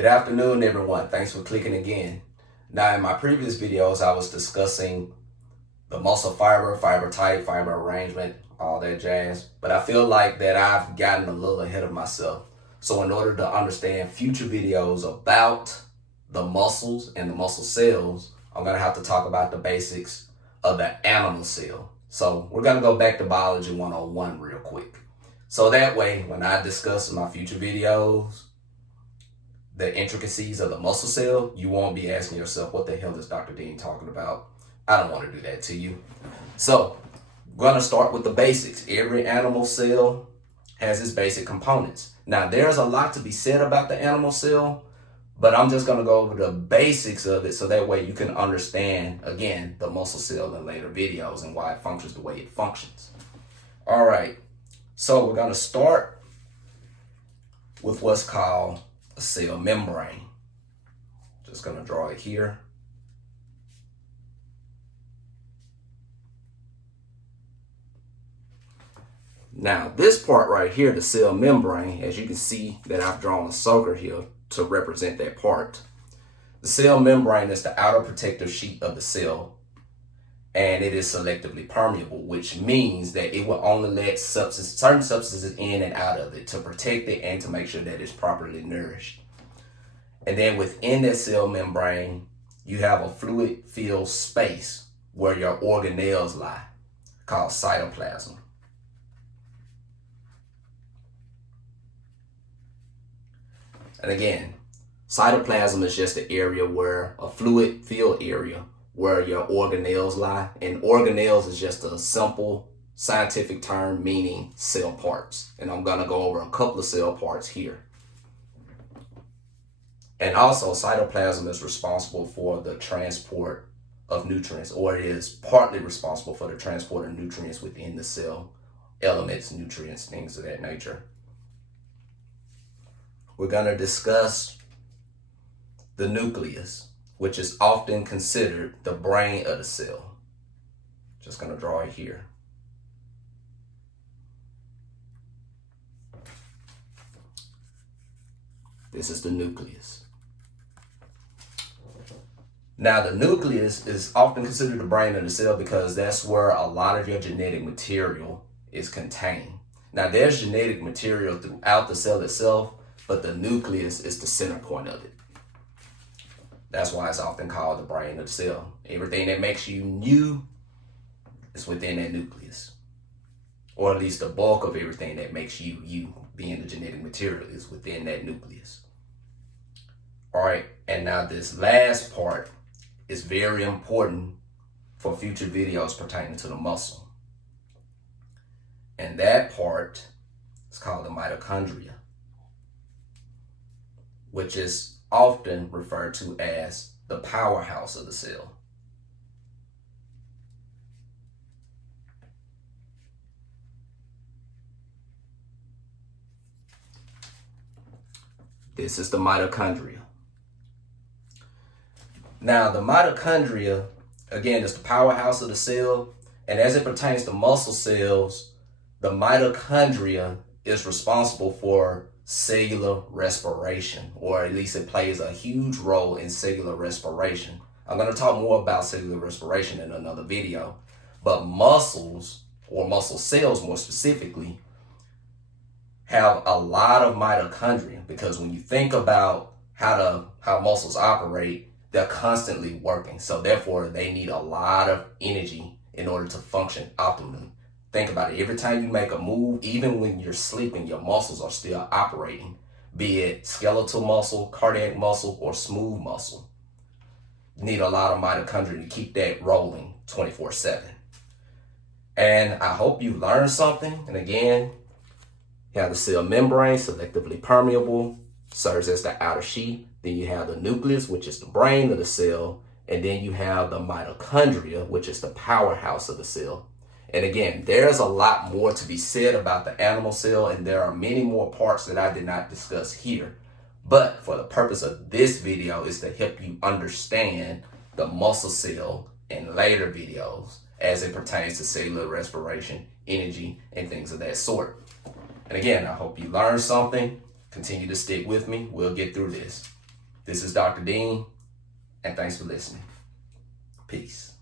Good afternoon, everyone. Thanks for clicking again. Now, in my previous videos, I was discussing the muscle fiber type, fiber arrangement, all that jazz. But I feel like that I've gotten a little ahead of myself. So in order to understand future videos about the muscles and the muscle cells, I'm going to have to talk about the basics of the animal cell. So we're going to go back to Biology 101 real quick. So that way, when I discuss in my future videos the intricacies of the muscle cell, you won't be asking yourself, what the hell is Dr. Dean talking about? I don't want to do that to you. So we're going to start with the basics. Every animal cell has its basic components. Now, there's a lot to be said about the animal cell, but I'm just going to go over the basics of it so that way you can understand, again, the muscle cell in later videos and why it functions the way it functions. All right, so we're going to start with what's called a cell membrane. Just going to draw it here. Now, this part right here, the cell membrane, as you can see that I've drawn a circle here to represent that part. The cell membrane is the outer protective sheet of the cell, and it is selectively permeable, which means that it will only let certain substances in and out of it to protect it and to make sure that it's properly nourished. And then within that cell membrane, you have a fluid-filled space where your organelles lie, called cytoplasm. And again, cytoplasm is just the area where a fluid-filled area where your organelles lie. And organelles is just a simple scientific term meaning cell parts. And I'm going to go over a couple of cell parts here. And also, cytoplasm is responsible for the transport of nutrients, or it is partly responsible for the transport of nutrients within the cell, elements, nutrients, things of that nature. We're going to discuss the nucleus, which is often considered the brain of the cell. Just going to draw it here. This is the nucleus. Now, the nucleus is often considered the brain of the cell because that's where a lot of your genetic material is contained. Now, there's genetic material throughout the cell itself, but the nucleus is the center point of it. That's why it's often called the brain of the cell. Everything that makes you you is within that nucleus. Or at least the bulk of everything that makes you you, being the genetic material, is within that nucleus. All right, and now this last part is very important for future videos pertaining to the muscle. And that part is called the mitochondria, which is often referred to as the powerhouse of the cell. This is the mitochondria. Now, the mitochondria, again, is the powerhouse of the cell, and as it pertains to muscle cells, the mitochondria is responsible for cellular respiration, or at least it plays a huge role in cellular respiration. I'm going to talk more about cellular respiration in another video, but muscles, or muscle cells more specifically, have a lot of mitochondria, because when you think about how muscles operate, they're constantly working. So therefore, they need a lot of energy in order to function optimally. Think about it. Every time you make a move, even when you're sleeping, your muscles are still operating, be it skeletal muscle, cardiac muscle, or smooth muscle. You need a lot of mitochondria to keep that rolling 24/7. And I hope you learned something. And again, you have the cell membrane, selectively permeable, serves as the outer sheet. Then you have the nucleus, which is the brain of the cell. And then you have the mitochondria, which is the powerhouse of the cell. And again, there's a lot more to be said about the animal cell, and there are many more parts that I did not discuss here. But for the purpose of this video is to help you understand the muscle cell in later videos as it pertains to cellular respiration, energy, and things of that sort. And again, I hope you learned something. Continue to stick with me. We'll get through this. This is Dr. Dean, and thanks for listening. Peace.